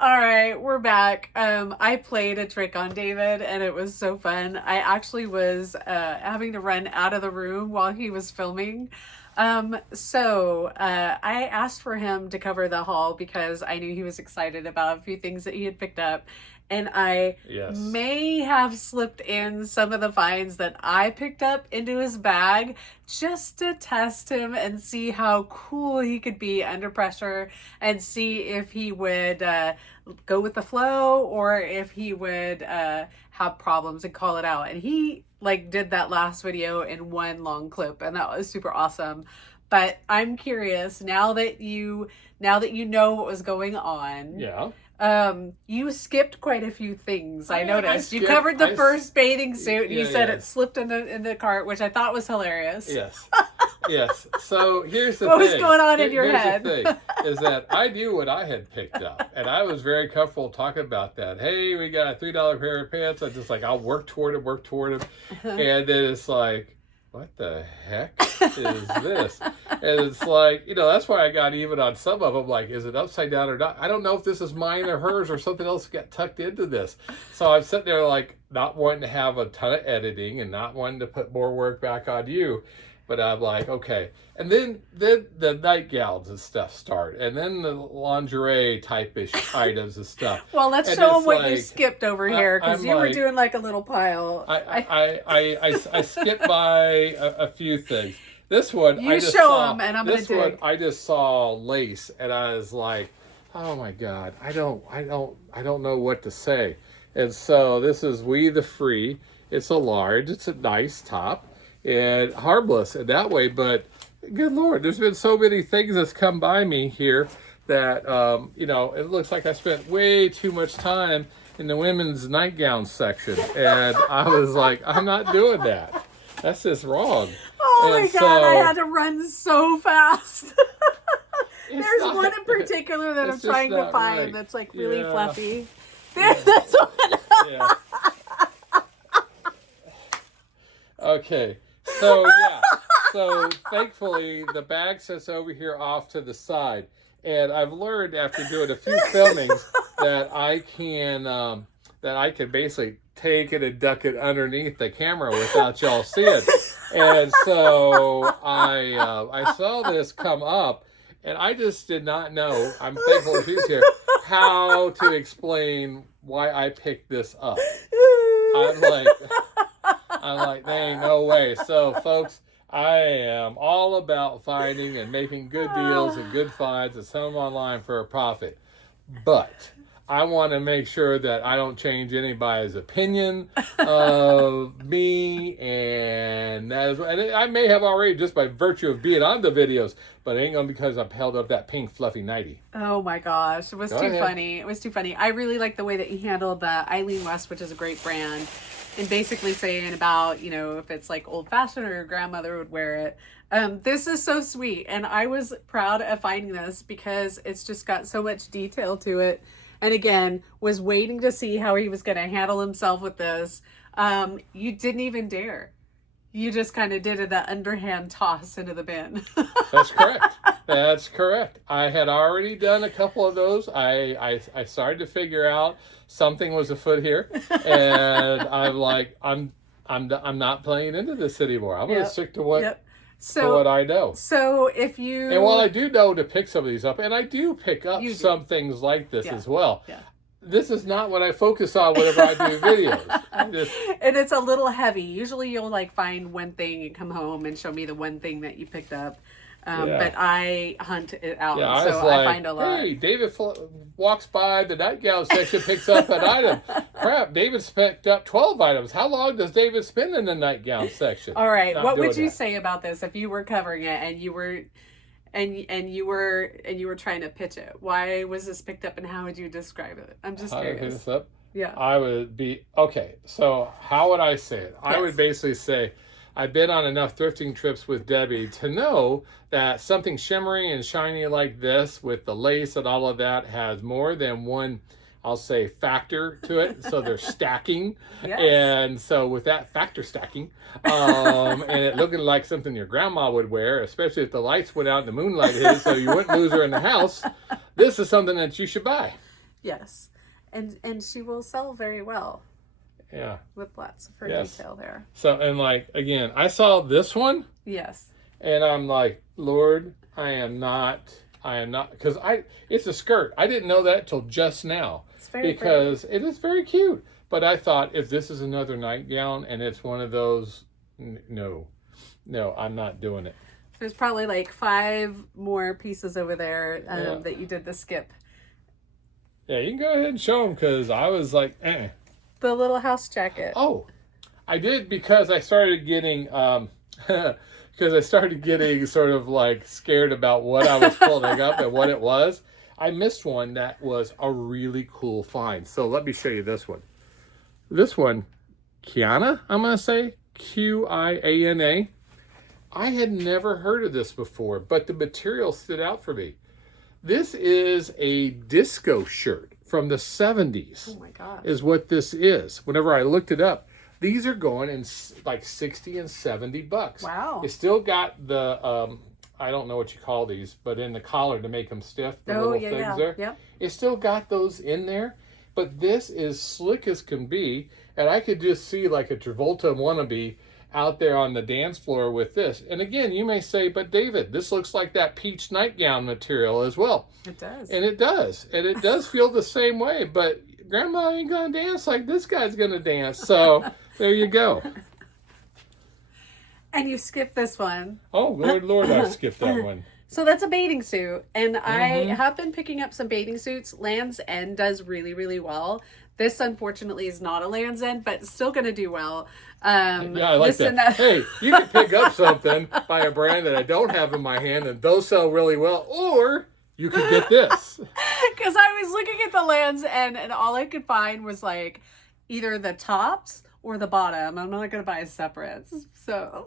All right, we're back. I played a trick on David and it was so fun. I actually was having to run out of the room while he was filming. I asked for him to cover the haul because I knew he was excited about a few things that he had picked up. And I Yes. may have slipped in some of the finds that I picked up into his bag just to test him and see how cool he could be under pressure and see if he would go with the flow or if he would have problems and call it out. And he like did that last video in one long clip and that was super awesome. But I'm curious now that you know what was going on. Yeah. You skipped quite a few things. I I noticed. You skipped. covered the first bathing suit and you Yeah, said yeah. it slipped in the cart, which I thought was hilarious. Yes. Yes. So here's the What thing. was going on in your Here's head? the thing is that I knew what I had picked up, and I was very comfortable talking about that. Hey, we got a $3 pair of pants. I just like I'll work toward it, and then it's like, what the heck is this? And it's like, that's why I got even on some of them. Like, is it upside down or not? I don't know if this is mine or hers or something else got tucked into this. So I'm sitting there like not wanting to have a ton of editing and not wanting to put more work back on you. But I'm like, okay. And then the nightgowns and stuff start. And then the lingerie type-ish items and stuff. Well, let's And show them it's what you like, skipped over here because I'm you were like- doing like a little pile. I skipped by a few things. This one, You I just show saw. 'em, and I'm gonna this one, dig. I just saw lace, and I was like, "Oh my God, I don't know what to say." And so this is We the Free. It's a large. It's a nice top, and harmless in that way. But good Lord, there's been so many things that's come by me here that it looks like I spent way too much time in the women's nightgown section, and I was like, I'm not doing that. That's just wrong. Oh my And God, I so- had to run so fast. It's There's not- one in particular that it's I'm just trying to not find right. that's like really Yeah. fluffy. There's this one. Yeah. Okay. So yeah. So thankfully the bag sits over here off to the side. And I've learned after doing a few filmings that I can basically take it and duck it underneath the camera without y'all seeing. And so I saw this come up, and I just did not know. I'm thankful she's here. How to explain why I picked this up? I'm like, there ain't no way. So, folks, I am all about finding and making good deals and good finds and sell them online for a profit. But I want to make sure that I don't change anybody's opinion of me, and I may have already just by virtue of being on the videos, but it ain't gonna be because I've held up that pink fluffy nighty. Oh my gosh, it was Go too ahead. funny. It was too funny. I really like the way that he handled the Eileen West, which is a great brand, and basically saying about, if it's like old fashioned or your grandmother would wear it. This is so sweet, and I was proud of finding this because it's just got so much detail to it. And again, was waiting to see how he was going to handle himself with this. You didn't even dare. You just kind of did that underhand toss into the bin. That's correct. That's correct. I had already done a couple of those. I started to figure out something was afoot here, and I'm like, I'm not playing into this anymore. I'm going to Yep. stick to what Yep. to what I know. So if you... And while I do know to pick some of these up, and I do pick up You do. some things like this Yeah. as well. Yeah. This is not what I focus on whenever I do videos. I just, And it's a little heavy. Usually you'll like find one thing and come home and show me the one thing that you picked up. Yeah. But I hunt it out. yeah, I was so like, I find a lot. hey, David walks by the nightgown section, picks up an item. Crap, David's picked up 12 items. How long does David spend in the nightgown section? All right. Not What would doing you that. say about this if you were covering it and you were you were trying to pitch it? Why was this picked up and how would you describe it? I'm just How to pick curious. this up? Yeah. I would be okay. So how would I say it? I Yes. would basically say I've been on enough thrifting trips with Debbie to know that something shimmery and shiny like this with the lace and all of that has more than one, I'll say, factor to it. So they're stacking. Yes. And so with that factor stacking, and it looking like something your grandma would wear, especially if the lights went out and the moonlight hit, so you wouldn't lose her in the house, this is something that you should buy. Yes. And she will sell very well Yeah. with lots of her Yes. detail there. So, and like, again, I saw this one Yes. and I'm like, Lord, I am not, because it's a skirt. I didn't know that till just now. It's very because it is very cute. But I thought if this is another nightgown and it's one of those, no, I'm not doing it. There's probably like 5 more pieces over there that you did the skip. Yeah, you can go ahead and show them because I was like, The little house jacket. Oh, I did because I started getting sort of like scared about what I was pulling up and what it was. I missed one that was a really cool find. So let me show you this one. This one, Kiana, I'm going to say, Qiana. I had never heard of this before, but the material stood out for me. This is a disco shirt from the 70s. Oh my gosh. Is what this is. Whenever I looked it up, these are going in like 60 and 70 bucks. Wow. It still got the, I don't know what you call these, but in the collar to make them stiff, the little things there. Yep. It still got those in there, but this is slick as can be, and I could just see like a Travolta wannabe out there on the dance floor with this. And again, you may say, but David, this looks like that peach nightgown material as well. It does. And it does. And it does feel the same way, but Grandma ain't gonna dance like this guy's gonna dance. So there you go. And you skipped this one. Oh, Lord, I skipped that one. So that's a bathing suit. And I have been picking up some bathing suits. Land's End does really, really well. This, unfortunately, is not a Land's End, but it's still going to do well. Yeah, I like that. Hey, you can pick up something by a brand that I don't have in my hand, and those sell really well. Or you could get this. Because I was looking at the Land's End, and all I could find was like either the tops or the bottom. I'm not going to buy separates. So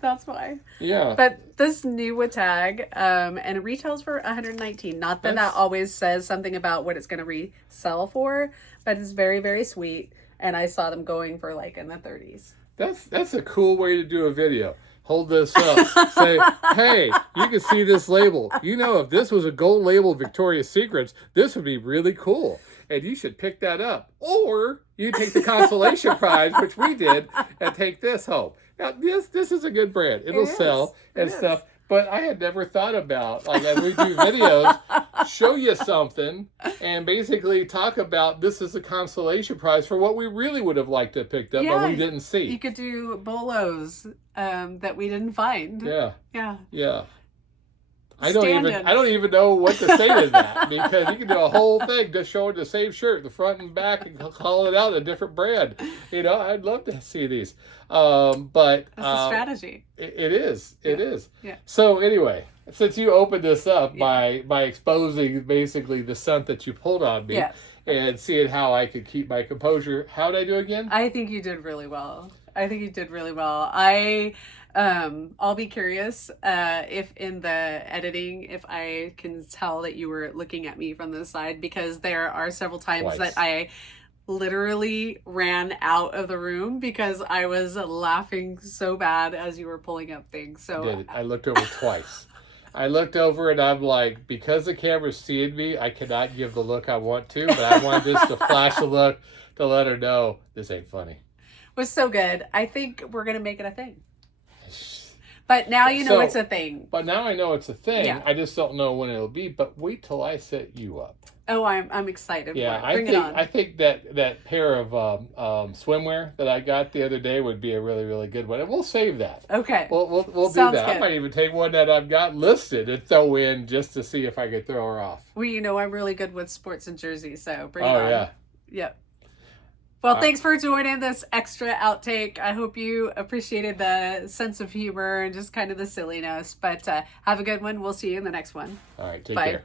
that's why. Yeah. But this new tag, and it retails for $119. Not that that always says something about what it's going to resell for, but it's very, very sweet. And I saw them going for like in the 30s. That's a cool way to do a video. Hold this up. Say, hey, you can see this label. You know, if this was a gold label Victoria's Secrets, this would be really cool. And you should pick that up. Or you take the consolation prize, which we did, and take this home. Now, this is a good brand. It'll sell and stuff. But I had never thought about, like, as we do videos, show you something and basically talk about this is a consolation prize for what we really would have liked to have picked up, but we didn't see. You could do bolos that we didn't find. Yeah. Yeah. Yeah. I don't even know what to say to that because you can do a whole thing just showing the same shirt, the front and back, and call it out a different brand. You know, I'd love to see these. But that's a strategy. It is. It is. Yeah. So anyway, since you opened this up by exposing basically the stunt that you pulled on me and seeing how I could keep my composure, how did I do again? I think you did really well. I'll be curious if in the editing, if I can tell that you were looking at me from the side, because there are several times that I literally ran out of the room because I was laughing so bad as you were pulling up things. So I looked over twice. I looked over and I'm like, because the camera's seeing me, I cannot give the look I want to, but I wanted just to flash a look to let her know this ain't funny. It was so good. I think we're going to make it a thing. But now you know it's a thing. But now I know it's a thing. Yeah. I just don't know when it'll be. But wait till I set you up. Oh, I'm excited. Yeah, Bring it on. I think that pair of swimwear that I got the other day would be a really, really good one, and we'll save that. Okay. We'll do that. Good. I might even take one that I've got listed and throw in just to see if I could throw her off. Well, you know I'm really good with sports and jerseys, so bring it on. Oh yeah. Yep. Well, thanks for joining this extra outtake. I hope you appreciated the sense of humor and just kind of the silliness. But have a good one. We'll see you in the next one. All right. Take Bye. care.